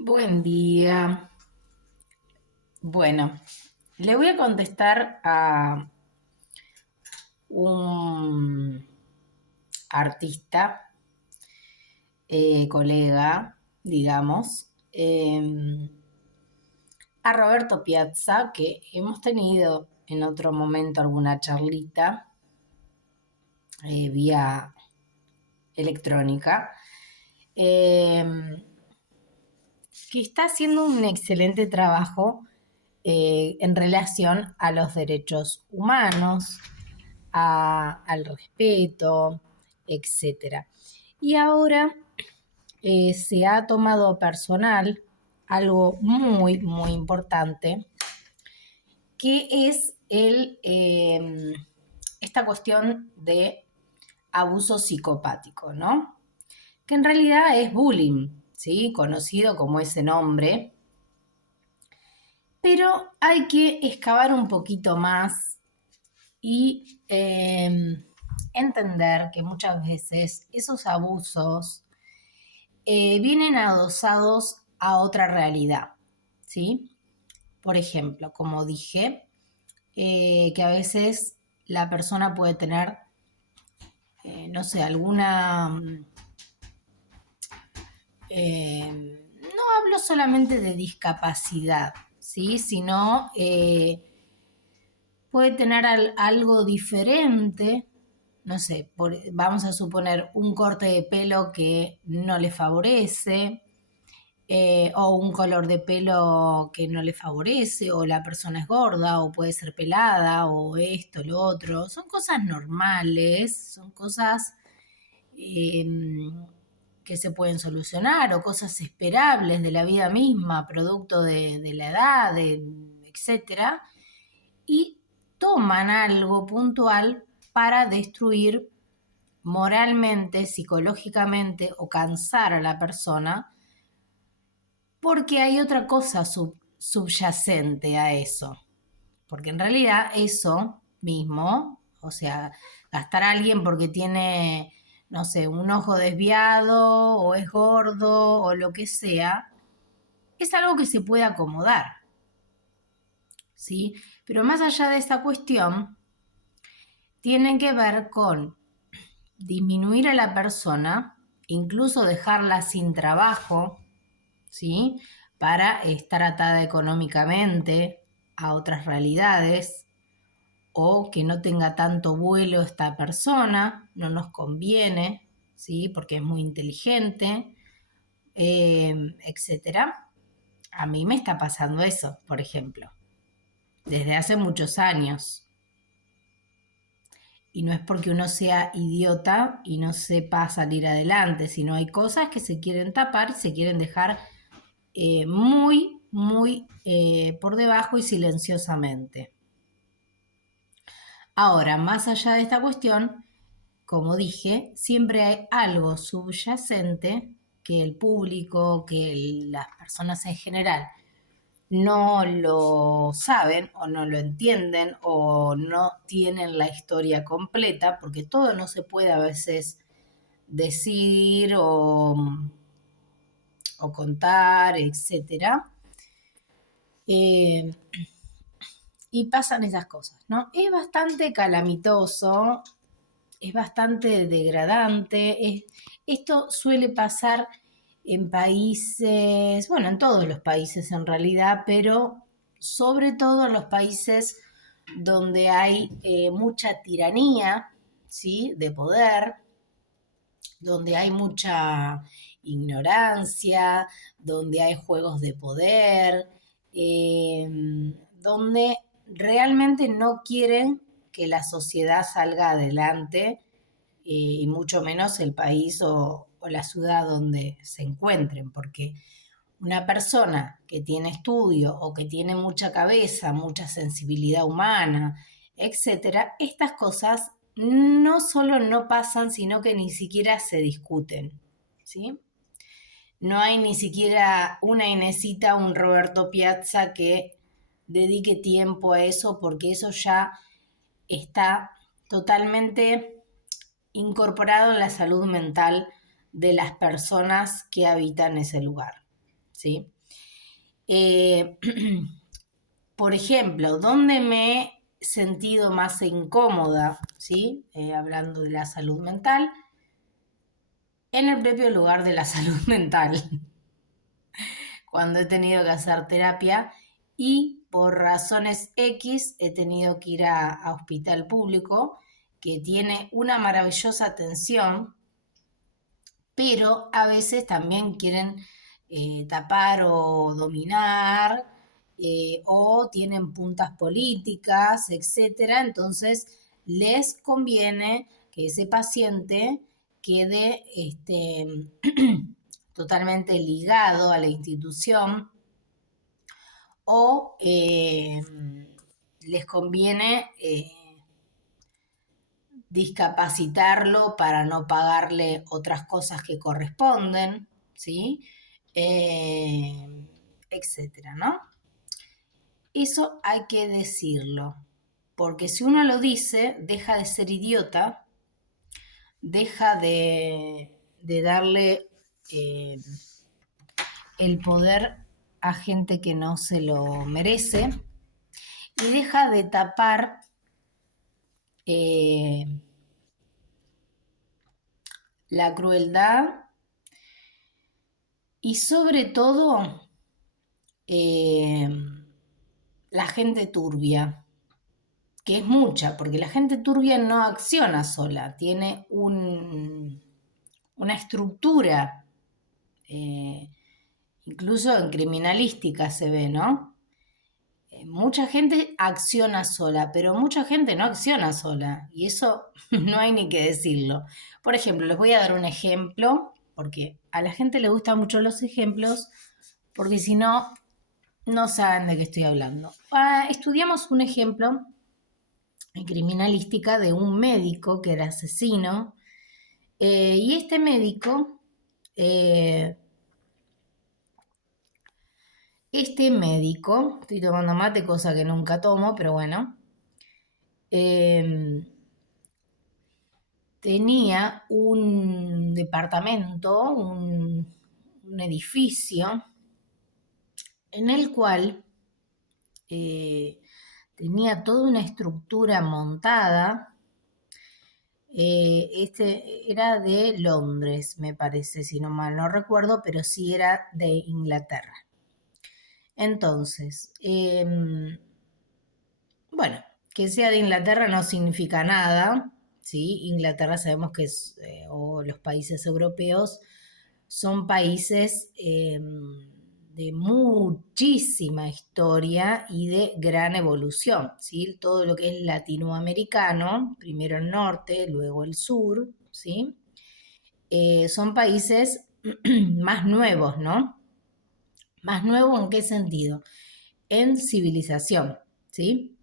Buen día. Bueno, le voy a contestar a un artista, colega, digamos, a Roberto Piazza, que hemos tenido en otro momento alguna charlita vía electrónica, eh, que está haciendo un excelente trabajo en relación a los derechos humanos, al respeto, etcétera. Y ahora se ha tomado personal algo muy, muy importante, que es esta cuestión de abuso psicopático, ¿no? Que en realidad es bullying, ¿sí? Conocido como ese nombre, pero hay que excavar un poquito más y entender que muchas veces esos abusos vienen adosados a otra realidad, ¿sí? Por ejemplo, como dije, que a veces la persona puede tener, no sé, alguna... no hablo solamente de discapacidad, ¿sí? Sino puede tener algo diferente, no sé, vamos a suponer un corte de pelo que no le favorece, o un color de pelo que no le favorece, o la persona es gorda, o puede ser pelada, o esto, lo otro. Son cosas normales, son cosas eh, que se pueden solucionar, o cosas esperables de la vida misma, producto de la edad, etcétera, y toman algo puntual para destruir moralmente, psicológicamente o cansar a la persona, porque hay otra cosa subyacente a eso. Porque en realidad eso mismo, o sea, gastar a alguien porque tiene, no sé, un ojo desviado o es gordo o lo que sea, es algo que se puede acomodar, ¿sí? Pero más allá de esta cuestión, tiene que ver con disminuir a la persona, incluso dejarla sin trabajo, ¿sí? Para estar atada económicamente a otras realidades, o que no tenga tanto vuelo esta persona, no nos conviene, ¿sí? Porque es muy inteligente, etcétera. A mí me está pasando eso, por ejemplo, desde hace muchos años. Y no es porque uno sea idiota y no sepa salir adelante, sino hay cosas que se quieren tapar y se quieren dejar muy, muy por debajo y silenciosamente. Ahora, más allá de esta cuestión, como dije, siempre hay algo subyacente que el público, que las personas en general no lo saben o no lo entienden o no tienen la historia completa, porque todo no se puede a veces decir o contar, etcétera. Eh, y pasan esas cosas, ¿no? Es bastante calamitoso, es bastante degradante. Esto suele pasar en países, bueno, en todos los países en realidad, pero sobre todo en los países donde hay mucha tiranía, ¿sí? De poder, donde hay mucha ignorancia, donde hay juegos de poder, eh, donde realmente no quieren que la sociedad salga adelante, y mucho menos el país o la ciudad donde se encuentren, porque una persona que tiene estudio o que tiene mucha cabeza, mucha sensibilidad humana, etcétera, estas cosas no solo no pasan, sino que ni siquiera se discuten, ¿sí? No hay ni siquiera una Inesita, un Roberto Piazza que dedique tiempo a eso, porque eso ya está totalmente incorporado en la salud mental de las personas que habitan ese lugar, ¿sí? Por ejemplo, ¿dónde me he sentido más incómoda? ¿Sí? Hablando de la salud mental, en el propio lugar de la salud mental, cuando he tenido que hacer terapia y por razones X he tenido que ir a hospital público, que tiene una maravillosa atención, pero a veces también quieren tapar o dominar, o tienen puntas políticas, etcétera. Entonces les conviene que ese paciente quede totalmente ligado a la institución, o les conviene discapacitarlo para no pagarle otras cosas que corresponden, ¿sí? Etcétera, ¿no? Eso hay que decirlo, porque si uno lo dice, deja de ser idiota, deja de darle el poder a gente que no se lo merece y deja de tapar la crueldad y sobre todo la gente turbia, que es mucha, porque la gente turbia no acciona sola, tiene una estructura, incluso en criminalística se ve, ¿no? Mucha gente acciona sola, pero mucha gente no acciona sola, y eso no hay ni que decirlo. Por ejemplo, les voy a dar un ejemplo, porque a la gente le gustan mucho los ejemplos, porque si no, no saben de qué estoy hablando. Estudiamos un ejemplo en criminalística de un médico que era asesino, y este médico, estoy tomando mate, cosa que nunca tomo, pero bueno, tenía un departamento, un edificio, en el cual tenía toda una estructura montada. Este era de Londres, me parece, si no mal no recuerdo, pero sí era de Inglaterra. Entonces, bueno, que sea de Inglaterra no significa nada, ¿sí? Inglaterra sabemos que es, o los países europeos, son países de muchísima historia y de gran evolución, ¿sí? Todo lo que es latinoamericano, primero el norte, luego el sur, ¿sí? Son países más nuevos, ¿no? ¿Más nuevo en qué sentido? En civilización, ¿sí?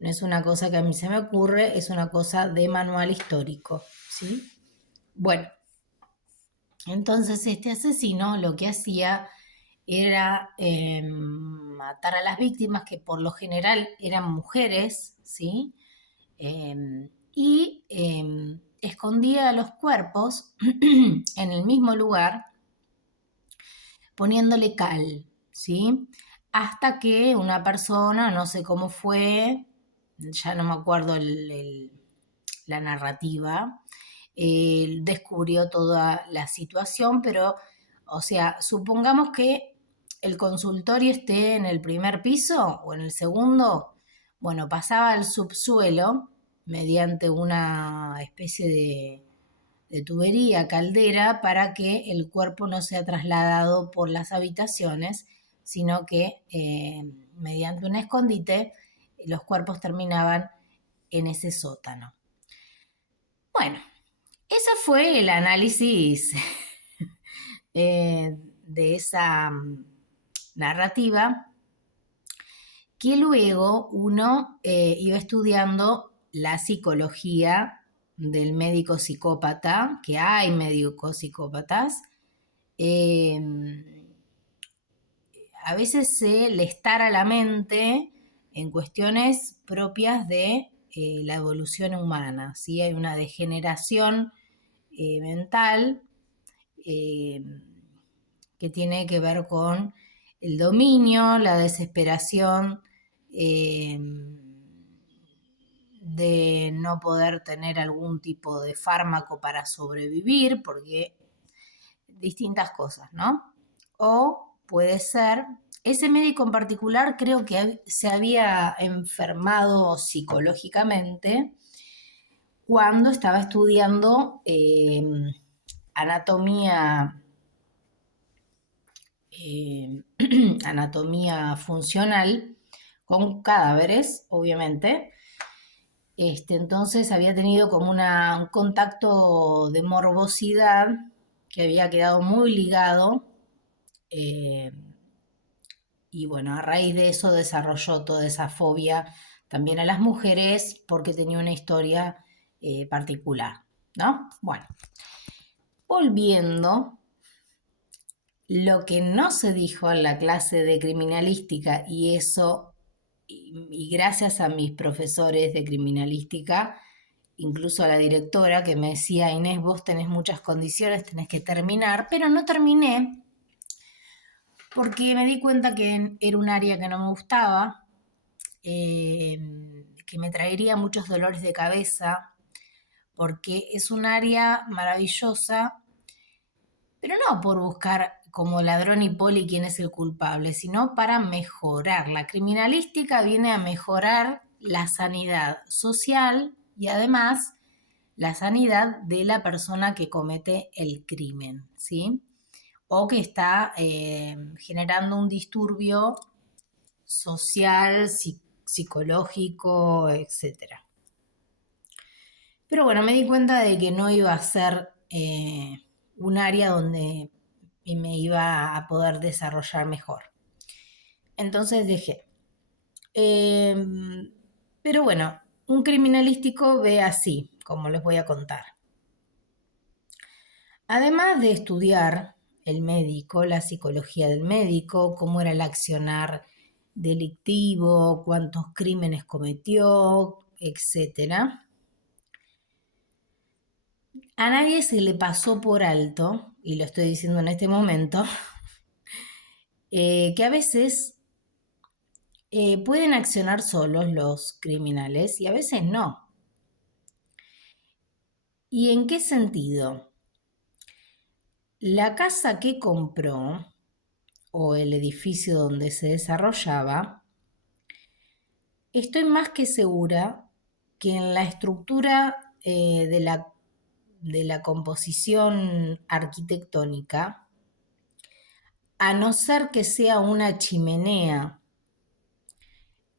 No es una cosa que a mí se me ocurre, es una cosa de manual histórico, ¿sí? Bueno, entonces este asesino lo que hacía era matar a las víctimas, que por lo general eran mujeres, ¿sí? Y escondía los cuerpos en el mismo lugar, poniéndole cal, ¿sí? Hasta que una persona, no sé cómo fue, ya no me acuerdo la narrativa, descubrió toda la situación, pero, o sea, supongamos que el consultorio esté en el primer piso o en el segundo, bueno, pasaba al subsuelo mediante una especie de tubería, caldera, para que el cuerpo no sea trasladado por las habitaciones, sino que mediante un escondite los cuerpos terminaban en ese sótano. Bueno, ese fue el análisis de esa narrativa, que luego uno iba estudiando la psicología del médico psicópata, que hay médicos psicópatas. A veces se les tara la mente en cuestiones propias de la evolución humana, ¿sí? Hay una degeneración mental que tiene que ver con el dominio, la desesperación de no poder tener algún tipo de fármaco para sobrevivir, porque distintas cosas, ¿no? O puede ser, ese médico en particular creo que se había enfermado psicológicamente cuando estaba estudiando anatomía, eh, anatomía funcional con cadáveres, obviamente. Entonces había tenido como un contacto de morbosidad que había quedado muy ligado, eh, y bueno, a raíz de eso desarrolló toda esa fobia también a las mujeres porque tenía una historia particular, ¿no? Bueno, volviendo, lo que no se dijo en la clase de criminalística, y eso, y gracias a mis profesores de criminalística, incluso a la directora que me decía, Inés, vos tenés muchas condiciones, tenés que terminar, pero no terminé porque me di cuenta que era un área que no me gustaba, eh, que me traería muchos dolores de cabeza, porque es un área maravillosa, pero no por buscar como ladrón y poli quién es el culpable, sino para mejorar. La criminalística viene a mejorar la sanidad social y además la sanidad de la persona que comete el crimen, ¿sí? O que está generando un disturbio social, psicológico, etcétera. Pero bueno, me di cuenta de que no iba a ser un área donde me iba a poder desarrollar mejor. Entonces dejé. Pero bueno, un criminalístico ve así, como les voy a contar. Además de estudiar el médico, la psicología del médico, cómo era el accionar delictivo, cuántos crímenes cometió, etcétera, a nadie se le pasó por alto, y lo estoy diciendo en este momento, que a veces pueden accionar solos los criminales y a veces no. ¿Y en qué sentido? La casa que compró o el edificio donde se desarrollaba, estoy más que segura que en la estructura de la composición arquitectónica, a no ser que sea una chimenea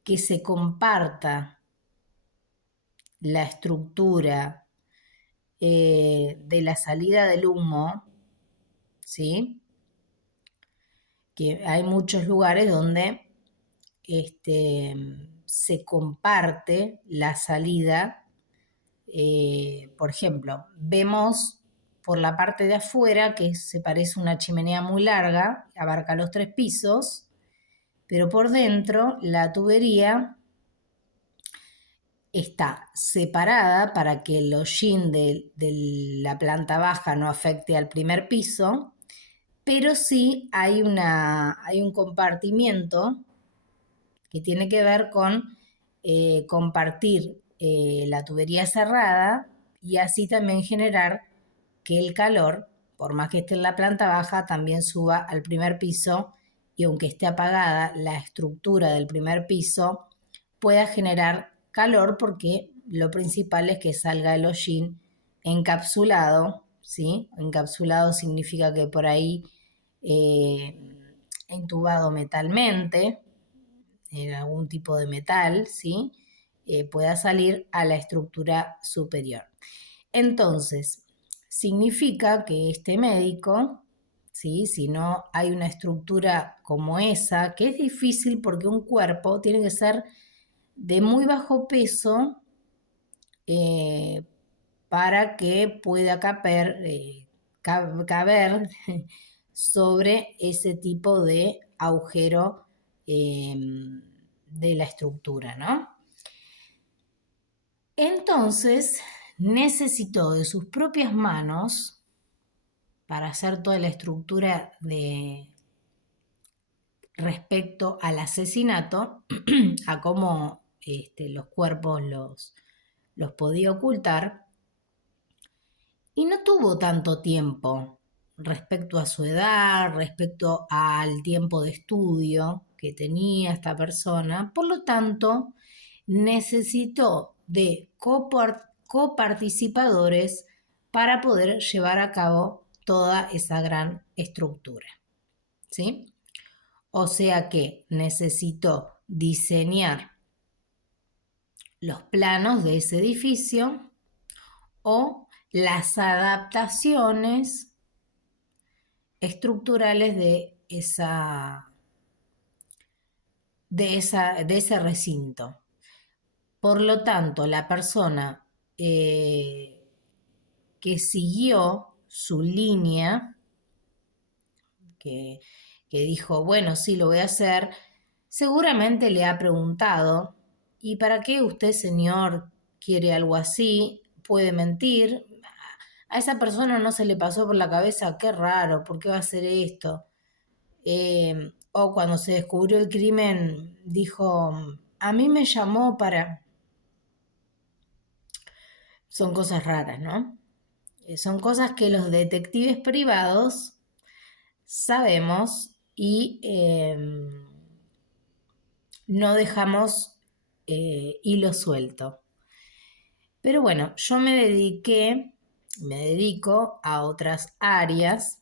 que se comparta la estructura de la salida del humo, ¿sí? Que hay muchos lugares donde se comparte la salida. Por ejemplo, vemos por la parte de afuera que se parece una chimenea muy larga, abarca los 3 pisos, pero por dentro la tubería está separada para que el hollín de la planta baja no afecte al primer piso, pero sí hay un compartimiento que tiene que ver con compartir la tubería cerrada y así también generar que el calor, por más que esté en la planta baja, también suba al primer piso y aunque esté apagada la estructura del primer piso, pueda generar calor porque lo principal es que salga el hollín encapsulado, ¿sí? Encapsulado significa que por ahí entubado metalmente, en algún tipo de metal, ¿sí? Pueda salir a la estructura superior. Entonces, significa que este médico, ¿sí? Si no hay una estructura como esa, que es difícil porque un cuerpo tiene que ser de muy bajo peso eh, para que pueda caber sobre ese tipo de agujero de la estructura, ¿no? Entonces necesitó de sus propias manos para hacer toda la estructura respecto al asesinato, a cómo los cuerpos los podía ocultar, y no tuvo tanto tiempo respecto a su edad, respecto al tiempo de estudio que tenía esta persona. Por lo tanto, necesitó de coparticipadores para poder llevar a cabo toda esa gran estructura. ¿Sí? O sea que necesitó diseñar los planos de ese edificio o las adaptaciones estructurales de ese recinto. Por lo tanto, la persona que siguió su línea, que dijo, bueno, sí, lo voy a hacer, seguramente le ha preguntado, ¿y para qué usted, señor, quiere algo así? ¿Puede mentir? A esa persona no se le pasó por la cabeza, qué raro, ¿por qué va a hacer esto? O cuando se descubrió el crimen, dijo, a mí me llamó para... Son cosas raras, ¿no? Son cosas que los detectives privados sabemos y no dejamos hilo suelto. Pero bueno, yo me dedico a otras áreas